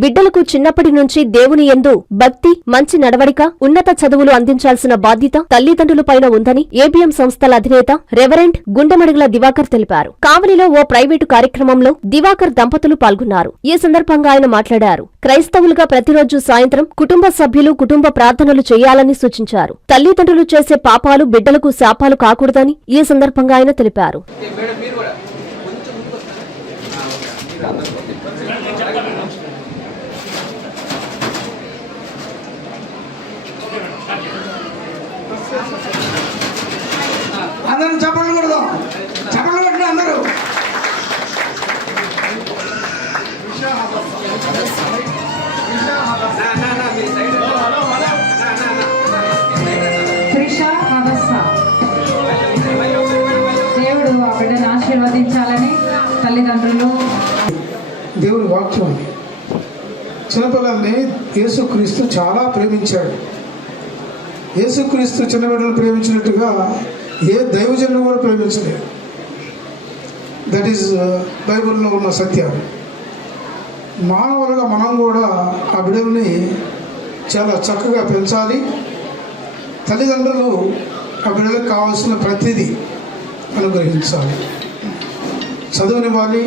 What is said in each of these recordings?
బిడ్డలకు చిన్నప్పటి నుంచి దేవుని ఎందు భక్తి మంచి నడవడిక ఉన్నత చదువులు అందించాల్సిన బాధ్యత తల్లిదండ్రులపైన ఉందని ఏబిఎం సంస్థల అధినేత రెవరెంట్ గుండెమడుగుల దివాకర్ తెలిపారు. కావలిలో ఓ ప్రైవేటు కార్యక్రమంలో దివాకర్ దంపతులు పాల్గొన్నారు. ఈ సందర్భంగా ఆయన మాట్లాడారు. క్రైస్తవులుగా ప్రతిరోజు సాయంత్రం కుటుంబ సభ్యులు కుటుంబ ప్రార్థనలు చేయాలని సూచించారు. తల్లిదండ్రులు చేసే పాపాలు బిడ్డలకు శాపాలు కాకూడదని ఈ సందర్భంగా ఆయన తెలిపారు మేడం మీరు కూడా కొంచెం ముందుకు వస్తారా? ఆ, ఓకే. మీరు అందరూ కొంచెం అందరూ చప్పట్లు కొడదాం. చప్పట్లు కొట్టిన అందరూ. దేవుడు ఆ బిడ్డను ఆశీర్వదించాలని తల్లిదండ్రులు. దేవుని వాక్యం. చిన్నపిల్లల్ని యేసుక్రీస్తు చాలా ప్రేమించాడు. యేసుక్రీస్తు చిన్న బిడ్డలు ప్రేమించినట్టుగా ఏ దైవజనులు కూడా ప్రేమించలేదు దట్ ఈస్ uh, బైబిల్లో ఉన్న సత్యం మానవులుగా మనం కూడా ఆ బిడ్డల్ని చాలా చక్కగా పెంచాలి. తల్లిదండ్రులు ఆ బిడ్డలకు కావాల్సిన ప్రతిదీ అనుగ్రహించాలి. చదువునివ్వాలి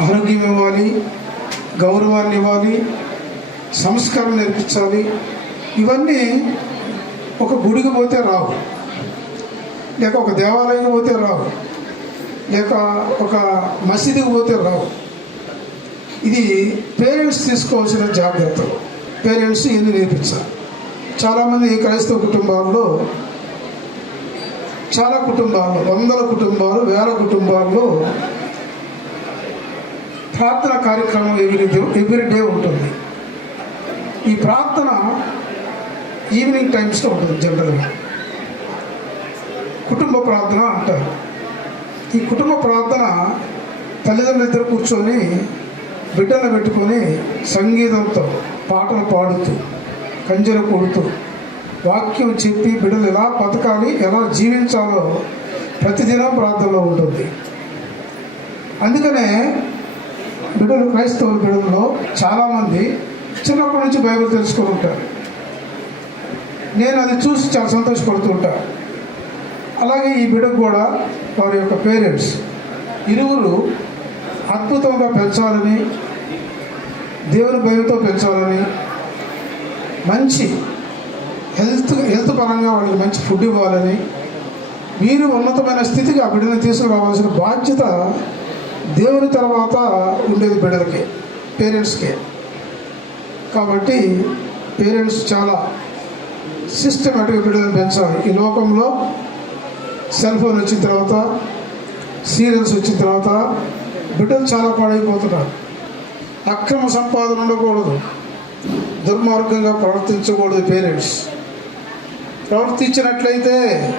ఆరోగ్యం ఇవ్వాలి గౌరవాన్ని ఇవ్వాలి సంస్కారం నేర్పించాలి. ఇవన్నీ ఒక గుడికి పోతే రావు. లేక ఒక దేవాలయానికి పోతే రావు. లేక ఒక మసీదుకి పోతే రావు. ఇది పేరెంట్స్ తీసుకోవాల్సిన జాగ్రత్తలు పేరెంట్స్ ఎన్ని నేర్పించాలి? చాలామంది క్రైస్తవ కుటుంబాల్లో చాలా కుటుంబాల్లో వందల కుటుంబాలు వేల కుటుంబాల్లో ప్రార్థన కార్యక్రమం ఎవ్రీ డే ఎవ్రీ డే ఉంటుంది. ఈ ప్రార్థన ఈవినింగ్ టైమ్స్లో ఉంటుంది జనరల్గా. కుటుంబ ప్రార్థన అంటారు. ఈ కుటుంబ ప్రార్థన తల్లిదండ్రులు ఇద్దరు కూర్చొని బిడ్డలు పెట్టుకొని సంగీతంతో పాటలు పాడుతూ కంజర కొడుతూ వాక్యం చెప్పి బిడ్డలు ఎలా బతకాలి ఎలా జీవించాలో ప్రతిదినం ప్రార్థనలో ఉంటుంది. అందుకనే బిడ్డలు క్రైస్తవుల బిడ్డల్లో చాలామంది చిన్నప్పటి నుంచి బైబిల్ తెలుసుకొని ఉంటారు. నేను అది చూసి చాలా సంతోషపడుతూ ఉంటాను అలాగే ఈ బిడ్డకు కూడా వారి యొక్క పేరెంట్స్ ఇరువురు అద్భుతంగా పెంచాలని దేవుని భయంతో పెంచాలని మంచి హెల్త్ హెల్త్ పరంగా వాళ్ళకి మంచి ఫుడ్ ఇవ్వాలని మీరు ఉన్నతమైన స్థితికి ఆ బిడ్డను తీసుకురావాల్సిన బాధ్యత దేవుని తర్వాత ఉండేది బిడ్డలకి పేరెంట్స్కే. కాబట్టి పేరెంట్స్ చాలా సిస్టమేటిక్గా విడుదల పెంచాలి. ఈ లోకంలో సెల్ ఫోన్ వచ్చిన తర్వాత సీరియల్స్ వచ్చిన తర్వాత బిడ్డలు చాలా పాడైపోతున్నారు. అక్రమ సంపాదన ఉండకూడదు. దుర్మార్గంగా ప్రవర్తించకూడదు పేరెంట్స్. ప్రవర్తించినట్లయితే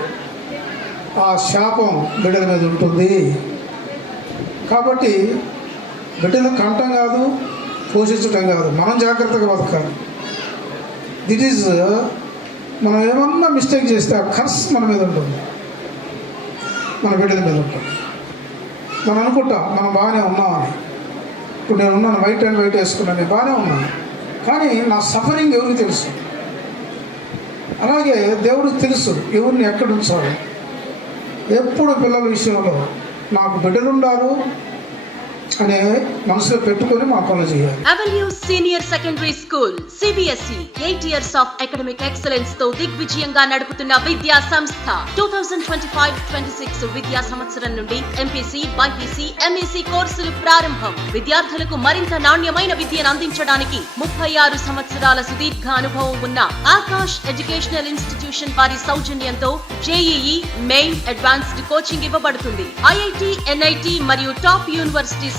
ఆ శాపం బిడ్డల మీద ఉంటుంది. కాబట్టి బిడ్డలు కంటం కాదు పోషించటం కాదు. మనం జాగ్రత్తగా బతకాలి. దిట్ ఈజ్ మనం ఏమన్నా మిస్టేక్ చేస్తే ఆ కర్స్ మన మీద ఉంటుంది. మన బిడ్డల మీద ఉంటుంది. మనం అనుకుంటాం మనం బాగానే ఉన్నామని. ఇప్పుడు నేను ఉన్నాను వైట్ అండ్ వైట్ వేసుకున్నాను నేను బాగానే ఉన్నాను. కానీ నా సఫరింగ్ ఎవరికి తెలుసు? అలాగే దేవుడికి తెలుసు ఎవరిని ఎక్కడ ఉంచాలి. ఎప్పుడు పిల్లల విషయంలో నాకు బిడ్డలు అనే మనసులో పెట్టుకొని మా పనులు చేయాలి. Avenue senior secondary school CBSE eight years of academic ఎక్సలెన్స్తో దిగ్విజయంగా నడుపుతున్న విద్యా సంస్థ. Two thousand twenty five twenty six విద్యా సంవత్సరం నుండి ఎంపీసీ బైపీసీ ఎంఈసీ కోర్సులు ప్రారంభం. విద్యార్థులకు మరింత నాణ్యమైన విద్యను అందించడానికి ముప్పై ఆరు సంవత్సరాల సుదీర్ఘ అనుభవం ఉన్న ఆకాష్ ఎడ్యుకేషనల్ ఇన్స్టిట్యూషన్ వారి సౌజన్యంతో జేఈఈ మెయిన్ అడ్వాన్స్డ్ కోచింగ్ ఇవ్వబడుతుంది. ఐఐటి ఎన్ఐటి మరియు టాప్ యూనివర్సిటీస్